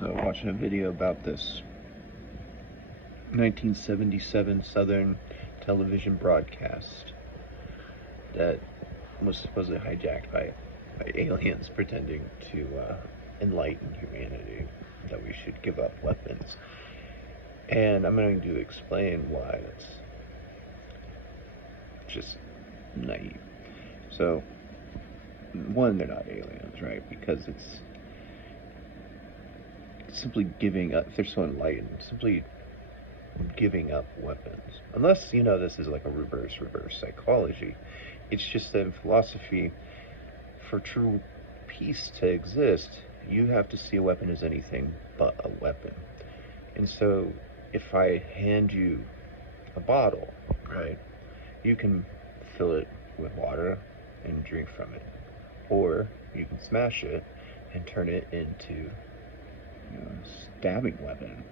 So watching a video about this 1977 Southern television broadcast that was supposedly hijacked by aliens pretending to enlighten humanity, that we should give up weapons. And I'm going to explain why that's just naive. So, one, they're not aliens, right? Because it's simply giving up, if they're so enlightened, simply giving up weapons. Unless, this is like a reverse psychology. It's just that in philosophy, for true peace to exist, you have to see a weapon as anything but a weapon. And so, if I hand you a bottle, right, you can fill it with water and drink from it. Or you can smash it and turn it into a stabbing weapon,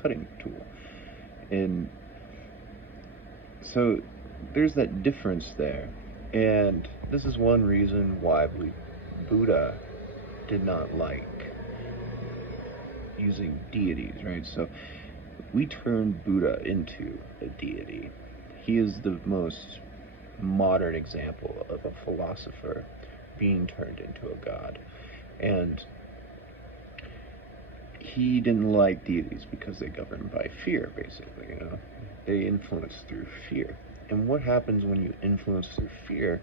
cutting tool. And so there's that difference there. And this is one reason why I believe Buddha did not like using deities, right? So we turned Buddha into a deity. He is the most modern example of a philosopher being turned into a god. And he didn't like deities because they govern by fear, basically, They influence through fear. And what happens when you influence through fear?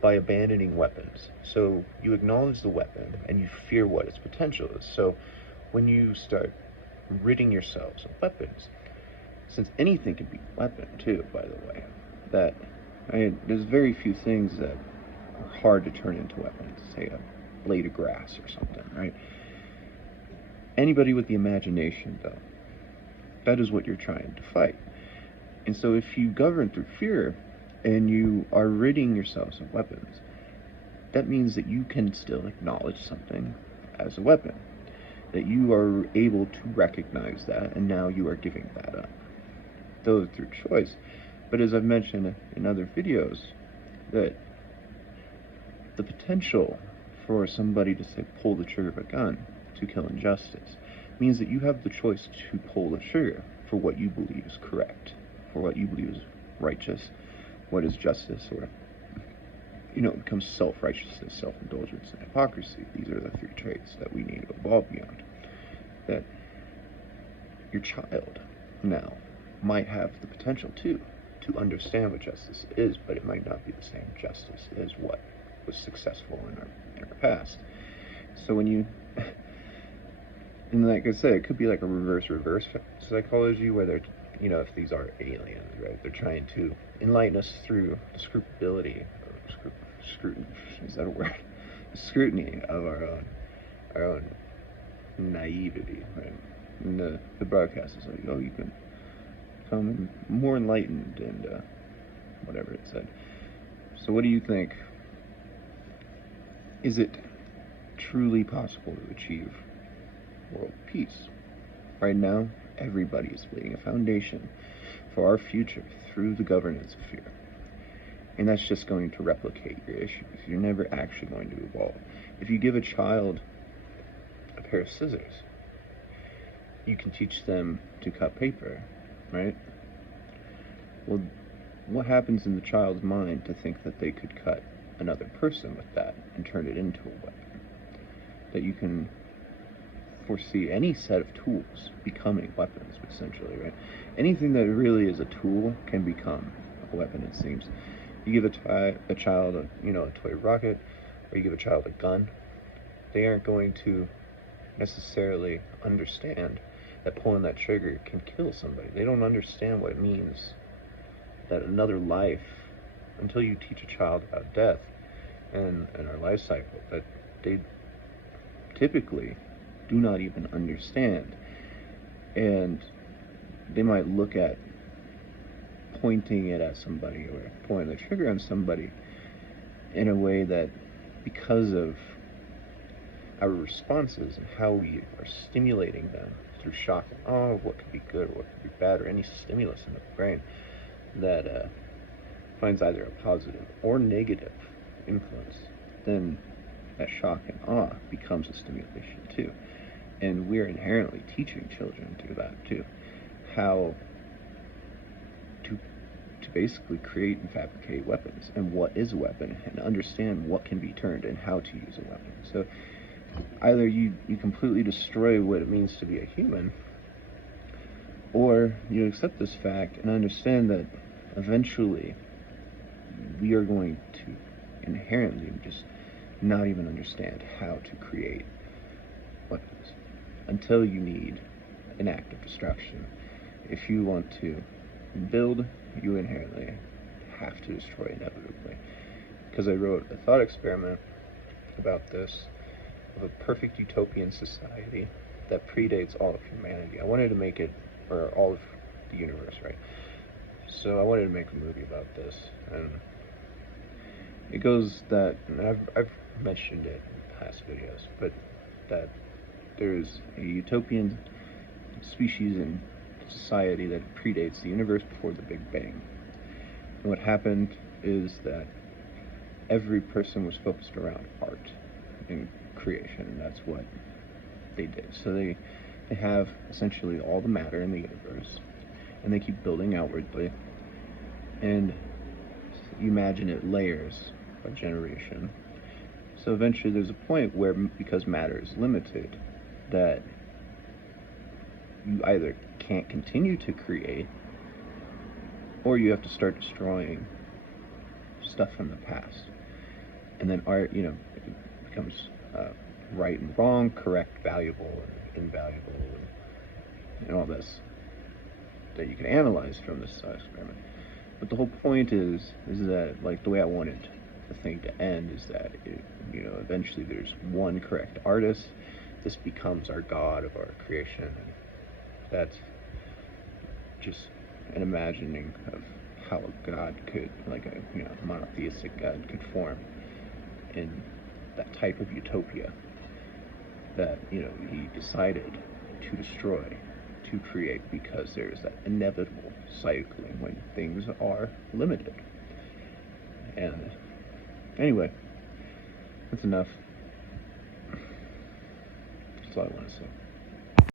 By abandoning weapons. So you acknowledge the weapon and you fear what its potential is. So when you start ridding yourselves of weapons, since anything can be a weapon too, by the way, there's very few things that are hard to turn into weapons, say a blade of grass or something, right? Anybody with the imagination, though, that is what you're trying to fight. And so if you govern through fear and you are ridding yourselves of weapons, that means that you can still acknowledge something as a weapon, that you are able to recognize that, and now you are giving that up, though through choice. But as I've mentioned in other videos, that the potential for somebody to say pull the trigger of a gun to kill injustice means that you have the choice to pull the trigger for what you believe is correct, for what you believe is righteous, what is justice, or it becomes self-righteousness, self-indulgence, and hypocrisy. These are the three traits that we need to evolve beyond. That your child now might have the potential to understand what justice is, but it might not be the same justice as what was successful in our past. So when you, and like I said, it could be like a reverse psychology, where they're, if these are aliens, right, they're trying to enlighten us through the scrutiny, is that a word? Scrutiny of our own naivety, right? And the broadcast is like, oh, you can become more enlightened, and whatever it said. So what do you think? Is it truly possible to achieve world peace? Right now, everybody is laying a foundation for our future through the governance of fear. And that's just going to replicate your issues. You're never actually going to evolve. If you give a child a pair of scissors, you can teach them to cut paper, right? Well, what happens in the child's mind to think that they could cut another person with that and turn it into a weapon? That you can foresee any set of tools becoming weapons, essentially, right? Anything that really is a tool can become a weapon, it seems. You give a child a toy rocket, or you give a child a gun, they aren't going to necessarily understand that pulling that trigger can kill somebody. They don't understand what it means that another life, until you teach a child about death and our life cycle, that they typically do not even understand. And they might look at pointing it at somebody or pulling the trigger on somebody in a way that, because of our responses and how we are stimulating them through shock and awe of what could be good or what could be bad, or any stimulus in the brain that finds either a positive or negative influence, then that shock and awe becomes a stimulation too. And we're inherently teaching children through that too, how to basically create and fabricate weapons, and what is a weapon, and understand what can be turned and how to use a weapon. So either you completely destroy what it means to be a human, or you accept this fact and understand that eventually we are going to inherently just not even understand how to create weapons until you need an act of destruction. If you want to build, you inherently have to destroy inevitably. Because I wrote a thought experiment about this, of a perfect utopian society that predates all of humanity. I wanted to make it, or all of the universe, right? So I wanted to make a movie about this, and it goes that, and I've mentioned it in past videos, but that there's a utopian species and society that predates the universe before the Big Bang. And what happened is that every person was focused around art and creation, and that's what they did. So they have essentially all the matter in the universe, and they keep building outwardly, and you imagine it layers by generation. So eventually there's a point where, because matter is limited, that you either can't continue to create, or you have to start destroying stuff from the past. And then art, it becomes right and wrong, correct, valuable, and invaluable, and all this that you can analyze from this experiment. But the whole point is that, like, the way I wanted the thing to end is that eventually there's one correct artist. This becomes our god of our creation, and that's just an imagining of how a god could, like a monotheistic god could form in that type of utopia that he decided to destroy to create, because there's that inevitable cycling when things are limited. And anyway, that's enough. That's all I want to say.